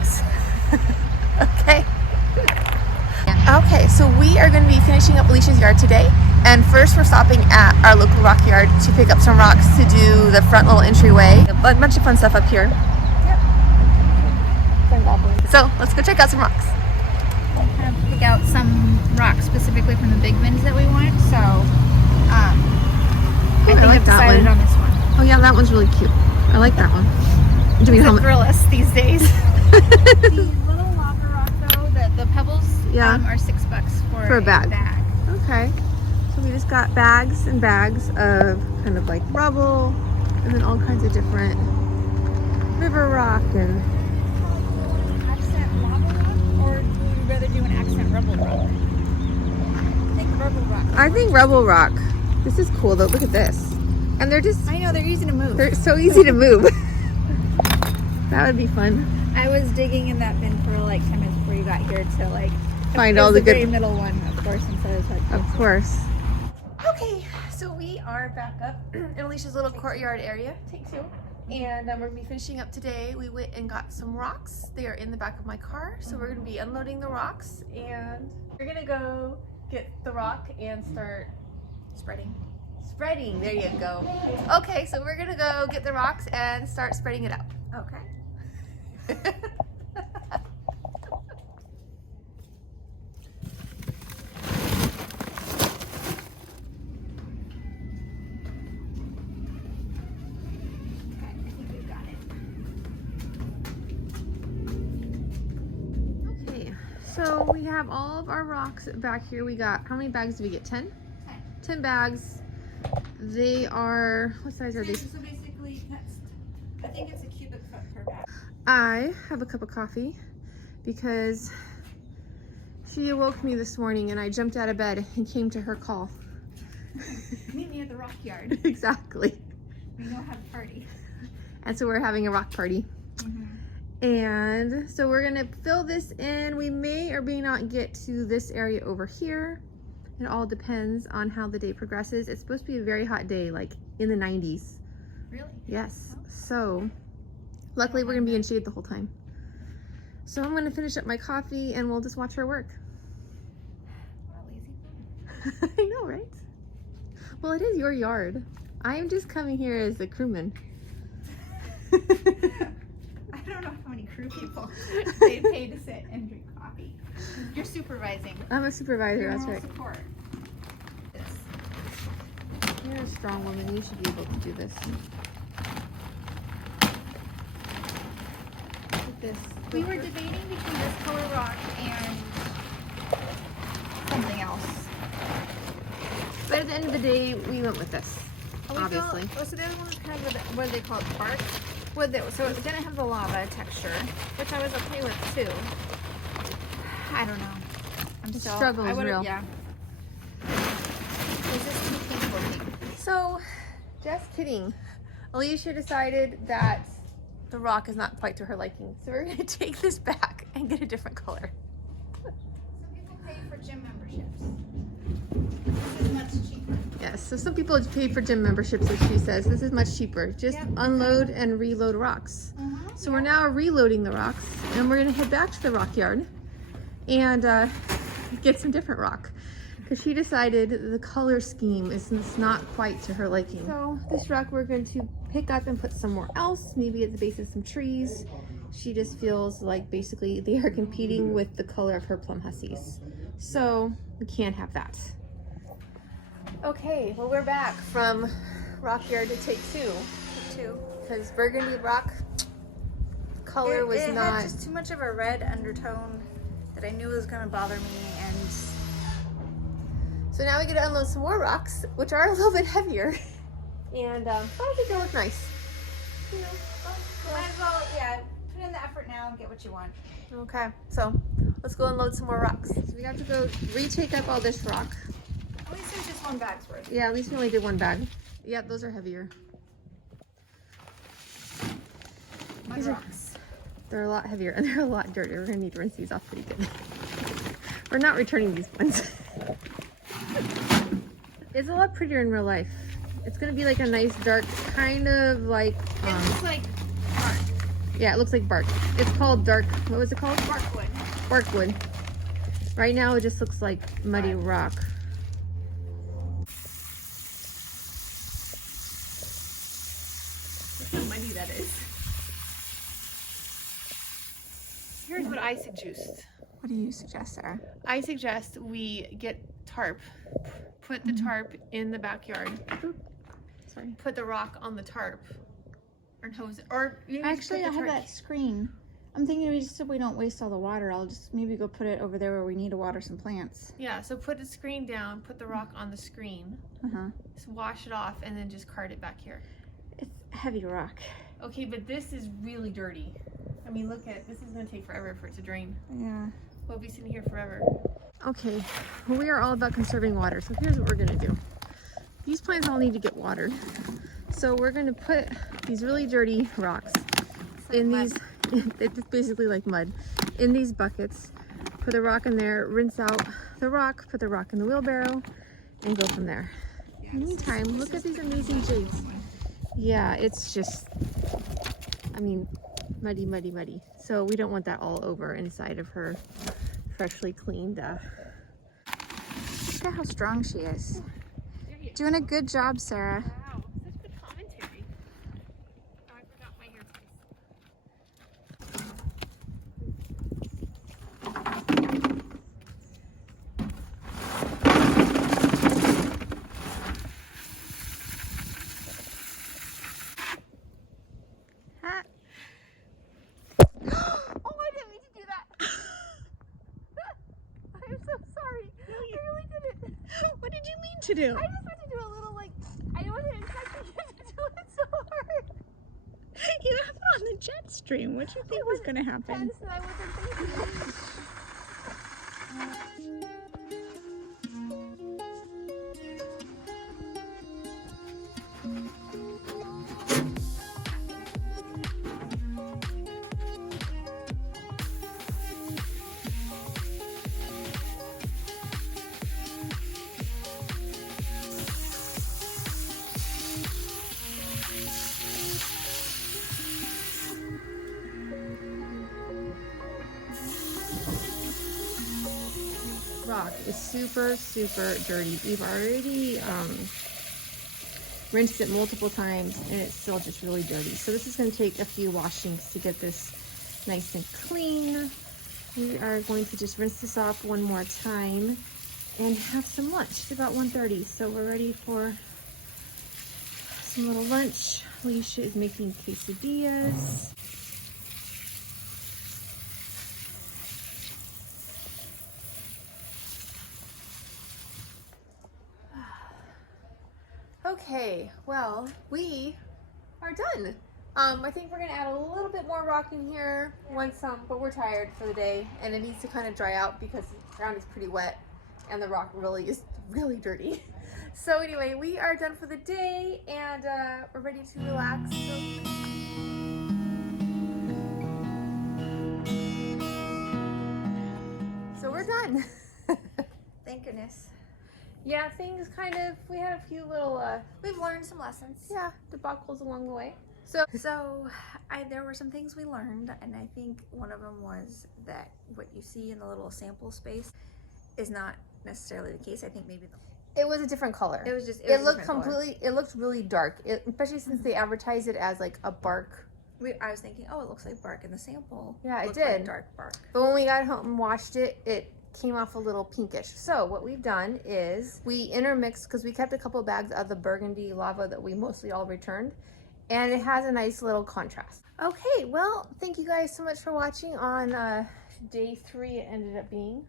rocks. Okay. Okay, so we are going to be finishing up Alisha's yard today. And first we're stopping at our local rock yard to pick up some rocks to do the front little entryway. A bunch of fun stuff up here. Yep. So let's go check out some rocks. Kind of pick out some rocks specifically from the big bins that we want. So I think I've decided on this one. Oh yeah, that one's really cute. I like that one. Do we thrill us these days. The little lava rock though, the pebbles are $6 for a bag. Okay. So we just got bags and bags of kind of like rubble and then all kinds of different river rock and accent lava rock, or would you rather do an accent rubble rock? I think rubble rock. I think rubble rock. This is cool though. Look at this. And they're just, I know, they're easy to move. They're so easy to move. That would be fun. I was digging in that bin for like 10 minutes before you got here to like find all the good. Very middle one, of course, instead of like. Of course. Okay, so we are back up in Alisha's little courtyard area. Take two. And we're gonna be finishing up today. We went and got some rocks. They are in the back of my car, so we're gonna be unloading the rocks, and we're gonna go get the rock and start spreading. Spreading, there you go. Okay, so we're gonna go get the rocks and start spreading it out. Okay. Okay, so we have all of our rocks back here. We got, how many bags did we get? 10? 10 bags. They are, what size are these? So basically, I think it's a cubic foot per bag. I have a cup of coffee because she awoke me this morning and I jumped out of bed and came to her call. Meet me at the rock yard. Exactly. We know how to party. And so we're having a rock party. And so we're gonna fill this in. We may or may not get to this area over here. It all depends on how the day progresses. It's supposed to be a very hot day, like in the 90s. Really? Yes. So luckily we're gonna be in shade the whole time. So I'm gonna finish up my coffee and we'll just watch her work. What a lazy girl. I know, right? Well, it is your yard. I am just coming here as a crewman. I don't know how many crew people they pay to sit and drink coffee. You're supervising. I'm a supervisor, You're that's right. Support. You're a strong woman. You should be able to do this. Look at this. We were debating between this color rock and something else. But at the end of the day, we went with this, obviously. So the other one was kind of, what do they call it, bark? So it didn't have the lava texture, which I was okay with too. I don't know. I'm The struggle is real. Yeah. Is this too pink looking? So, just kidding. Alisha decided that the rock is not quite to her liking. So we're gonna take this back and get a different color. Some people pay for gym memberships. This is much cheaper. Yes, so some people pay for gym memberships, as she says. This is much cheaper. Just unload and reload rocks. So we're now reloading the rocks and we're gonna head back to the rock yard and get some different rock. Because she decided the color scheme is not quite to her liking. So this rock we're going to pick up and put somewhere else, maybe at the base of some trees. She just feels like basically they are competing with the color of her plum hussies. So we can't have that. Okay, well we're back from rock yard to take two. Because burgundy rock color was it not... had just too much of a red undertone that I knew was going to bother me, and so now we get to unload some more rocks, which are a little bit heavier. And I think they look nice. You know, might as well, put in the effort now and get what you want. Okay, so let's go unload some more rocks. So we have to go retake up all this rock. At least there's just one bag's worth. Yeah, at least we only did one bag. Yeah, those are heavier. These rocks. They're a lot heavier and they're a lot dirtier. We're gonna need to rinse these off pretty good. We're not returning these ones. It's a lot prettier in real life. It's gonna be like a nice dark kind of like it looks like bark. Yeah, it looks like bark. It's called dark, what was it called? Barkwood. Barkwood. Right now it just looks like muddy rock. Look how muddy that is. Here's what I suggest. What do you suggest, Sarah? I suggest we get tarp. Put the tarp in the backyard. Sorry. Put the rock on the tarp. Or hose it. Or maybe just Actually, put I the have tarp- that screen. I'm thinking we just so we don't waste all the water, I'll just maybe go put it over there where we need to water some plants. Yeah, so put the screen down, put the rock on the screen, just wash it off, and then just cart it back here. It's heavy rock. Okay, but this is really dirty. I mean, look at this is gonna take forever for it to drain. Yeah. We'll be sitting here forever. Okay, well, we are all about conserving water, so here's what we're gonna do. These plants all need to get watered. So we're gonna put these really dirty rocks in these, it's basically like mud, in these buckets. Put the rock in there, rinse out the rock, put the rock in the wheelbarrow, and go from there. In the meantime, look at these amazing jades. Yeah, it's just, I mean, muddy, muddy, muddy. So we don't want that all over inside of her freshly cleaned. Look at how strong she is. Doing a good job, Sarah. Wow, such good commentary. Oh, I forgot my hairpiece. Ha. Oh, I didn't mean to do that. I'm so sorry. I really didn't. What did you mean to do? I just had to do a little like, I wasn't expecting you to do it so hard. You have it on the jet stream. What do you think was going to happen? Hence, I wasn't thinking. Rock is super, super dirty. We've already rinsed it multiple times and it's still just really dirty. So this is going to take a few washings to get this nice and clean. We are going to just rinse this off one more time and have some lunch. It's about 1:30, so we're ready for some little lunch. Alisha is making quesadillas. Okay, well, we are done. I think we're gonna add a little bit more rock in here once, but we're tired for the day and it needs to kind of dry out because the ground is pretty wet and the rock really is really dirty. So anyway, we are done for the day and we're ready to relax. So we're done. Thank goodness. Yeah, things kind of, we had a few little, We've learned some lessons. yeah, debacles along the way. So there were some things we learned, and I think one of them was that what you see in the little sample space is not necessarily the case. I think maybe It was a different color. it was just It was a looked different color. completely, it looked really dark, especially since they advertised it as like a bark. I was thinking, oh, it looks like bark in the sample. Yeah, it looked like did. dark bark. But when we got home and washed it, it came off a little pinkish. So what we've done is we intermixed, because we kept a couple bags of the burgundy lava that we mostly all returned, and it has a nice little contrast. Okay, well, thank you guys so much for watching on day 3 it ended up being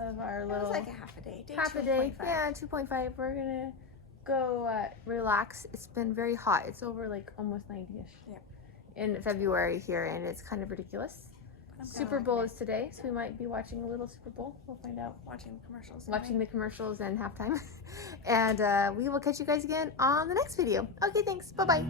of our It little was like a half a day. half a day. 2.5. Yeah, 2.5. We're gonna go relax. It's been very hot. It's over like almost 90ish. Yeah. In February here, and it's kind of ridiculous. But I'm kinda Super liking Bowl it. is today, so we might be watching a little Super Bowl. We'll find out. Watching the commercials. Watching the commercials and halftime. And we will catch you guys again on the next video. Okay, thanks. Bye-bye.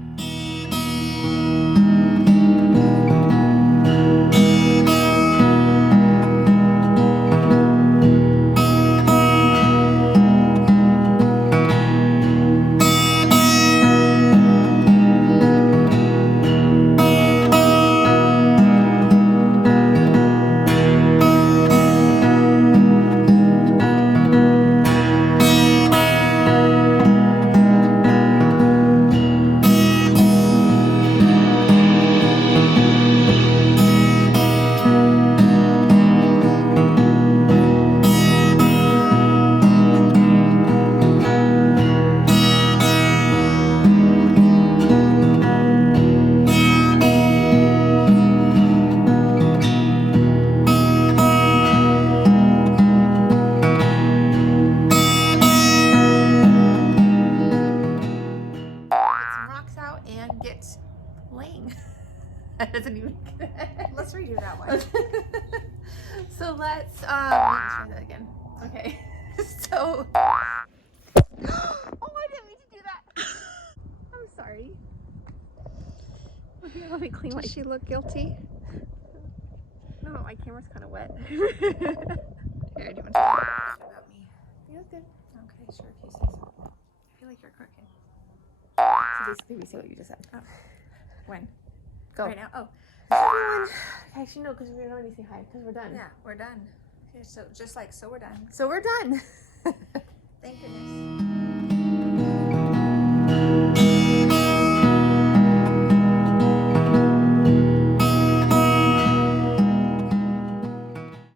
let's redo that one. So let's try that again. Okay. So oh, I didn't mean to do that. I'm sorry. Okay, let me clean my Does she look guilty? No, my camera's kind of wet. Here, do you want to About me. You look good. Okay, sure, if you say so. I feel like you're crooked. So basically we say what you just said. When? Go. Right now? Oh, Everyone. Actually no, because we don't already say hi because we're done. yeah, we're done. Okay, so just like, so we're done. So we're done. Thank goodness.